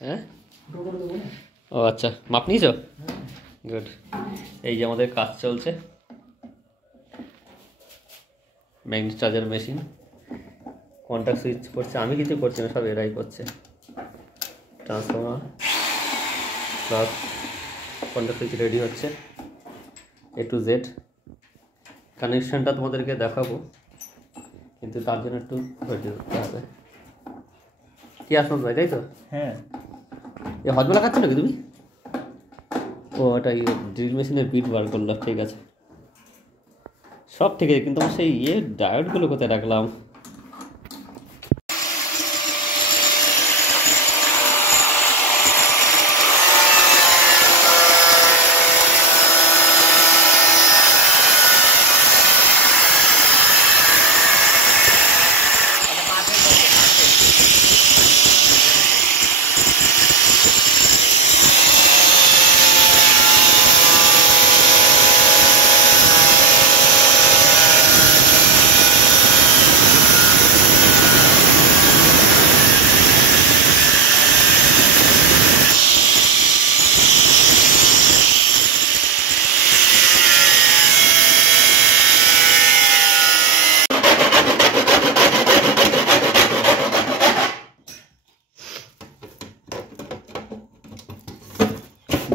হ্যাঁ, ও আচ্ছা, মাপ নিয়েছো? গুড। এই যে আমাদের কাজ চলছে, magnet charger machine, contact switch করছে, আমি কিছু করছি না, সব এরাই করছে। Transformer plus contact switch ready হচ্ছে, A to Z। কানেকশানটা তোমাদেরকে দেখাবো, কিন্তু তার জন্য একটু ধৈর্য ধরতে হবে। কি আসমত ভাই, তাই তো? হ্যাঁ। এ হজমলা খাচ্ছ নাকি তুমি? ও ওটাই ড্রিল মেশিনের বিট বার করলো, ঠিক আছে। সব ঠিক আছে, কিন্তু আমার সেই ডায়োডগুলো কোথায় রাখলাম?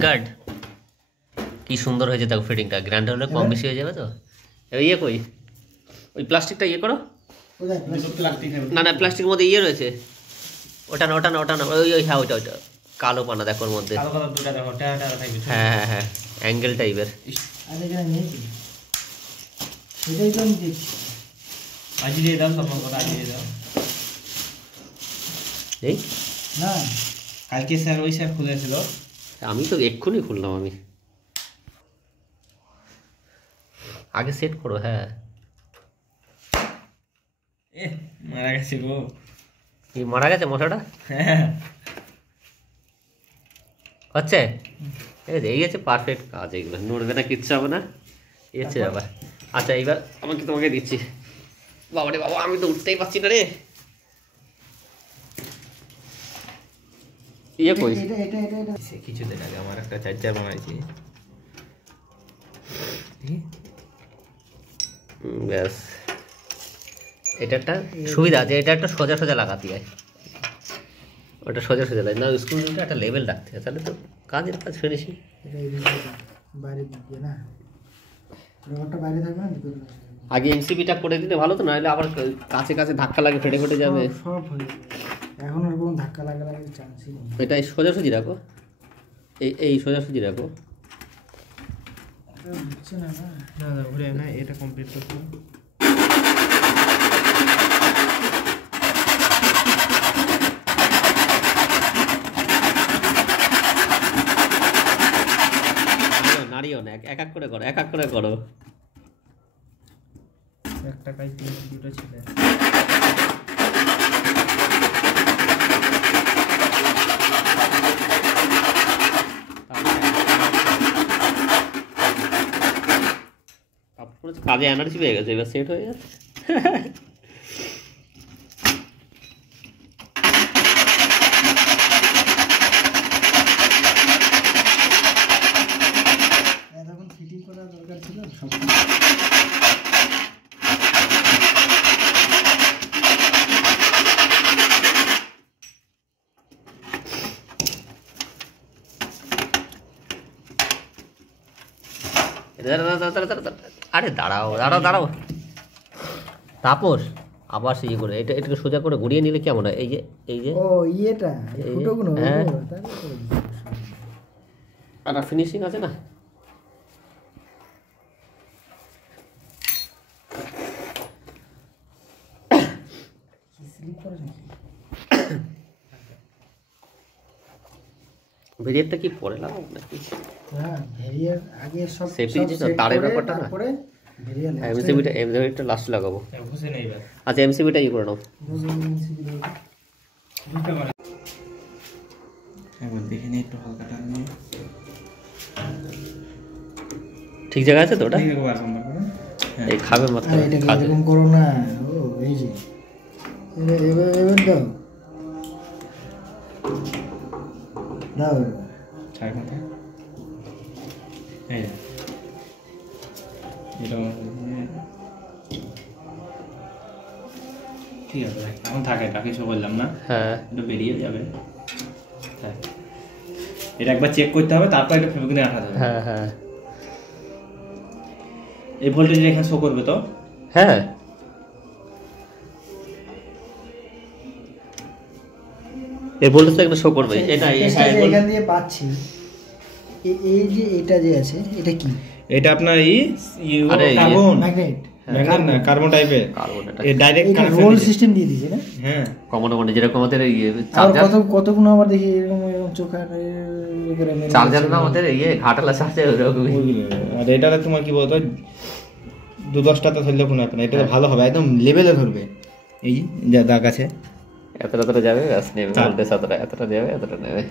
গার্ড কি সুন্দর হয়েছে দেখো, ফিটিংটা। গ্র্যান্ড হলে কম বেশি হয়ে যাবে তো। ইয়ে কই, ওই প্লাস্টিকটা ইয়ে করো। না না, প্লাস্টিকের মধ্যে ইয়ে রয়েছে, ওটা না ওটা না ওটা না, ওই ওই হ্যাঁ ওইটা ওইটা কালো পানা দেখো ওর মধ্যে। হ্যাঁ হ্যাঁ হ্যাঁ, অ্যাঙ্গেল টাইপের। এই না, কালকে স্যার ওই স্যার খুলেছিল, আমি তো এক্ষুনি খুললাম। আমি আগে সেট করো। হ্যাঁ, মারা গেছে গো। এই মারা গেছে মশাটা। হ্যাঁ, হচ্ছে এই গেছে, পারফেক্ট কাজ। এগুলো নড়বে না, কিচ্ছু হবে না। এই হচ্ছে ব্যাপার। আচ্ছা, এইবার আমাকে তোমাকে দিচ্ছি। বাবা রে বাবা, আমি তো উঠতেই পারছি না রে। ইয়ে কই, কিছুদিন আগে আমার একটা চার্জার বানাইছি। ব্যাস, এটা একটা সুবিধা আছে, এটা একটা সোজা সোজা লাগাতে হয়, ওটা সোজা সোজা লাগে না। স্ক্রুটা একটা লেভেল রাখতে হয়, তাহলে তো কাজের কাজ ফিনিশিং। আগে এমসিবিটা করে দিলে ভালো তো, নাহলে আবার কাছে কাছে ধাক্কা লাগে, ফেটে ফেটে যাবে। সব হয়ে যাবে, এখন আর কোনো ধাক্কা লাগার চান্সই নেই। এটা সোজাসুজি রাখো, এই সোজাসুজি রাখো। হচ্ছে না না, না না ঘুরে না, এটা কমপ্লিট করতে নাড়িও না, এক এক করে করো, এক এক করে করো। একটা কাজ দুটো ছিল। কাজে এনার্জি পেয়ে গেছে, এবার সেট হয়ে যাচ্ছে। তখন ফিটিং করা দরকার ছিল সব। আরে দাঁড়াও দাঁড়াও দাঁড়াও, তাপস আবার সেই করে এটা, এটাকে সোজা করে ঘুরিয়ে নিলে কেমন হয়? এই যে ও ইয়েটা, এই ফুটোগুলো, হ্যাঁ, তাহলে আর ফিনিশিং আছে না। স্লিপ করে নাকি? ভেরিয়ারটা কি পরে লাগাবো নাকি? হ্যাঁ, ভেরিয়ার আগে সব সেফটি যে তারের ব্যাপারটা না, তারপরে ভেরিয়ার এমসিবিটা লাস্ট লাগাবো। বুঝে নেই এবার। আচ্ছা, এমসিবিটা ই করে নাও। একবার দেখে নিই একটু, হালকা টান নিয়ে। ঠিক জায়গা আছে তো ওটা? এই খাবে মাত্র, এটাকে এরকম করো না। ও এই যে এবার দাও। দাও এবার। ছাড় কথা এই এটা ঠিক আছে এখন থাকে এটা কিছু বললাম না, হ্যাঁ এটা বেরিয়ে যাবে। হ্যাঁ এটা একবার চেক করতে হবে, তারপর এটা ফেভিকুইকে আঠা দেবে। হ্যাঁ হ্যাঁ এই ভোল্টেজ এখানে শো করবে তো? হ্যাঁ এই ভোল্টেজ একটা শো করবে। এটা এটা যে এখান দিয়ে পাচ্ছি, এই যে এটা যে আছে এটা কি? এটা আপনার আরে ইয়ে। Carbon magnet. ম্যাগনেট না, কার্বন টাইপের। কার্বন এটা এই ডাইরেক্ট এটা কানেকশন রোল সিস্টেম দিয়ে দিয়েছে না? হ্যাঁ কমন যেরকম আমাদের ইয়ে আর চার্জার, কতগুলো আবার দেখি এরকম চোখার করে মেরে চার্জার না আমাদের ইয়ে ঘাটালা চার্জার ওরকমই। ওইগুলো। আর এটা তোমার কি বলতো 2-10টাতে ধরলে কোনো ব্যাপার না, এটা তো ভালো হবে, একদম লেভেলে ধরবে। এই যা দাগ আছে এতটা যাবে ব্যাস নেবে, চার। ভোল্টেজ এতটা যাবে এতটা নেবে।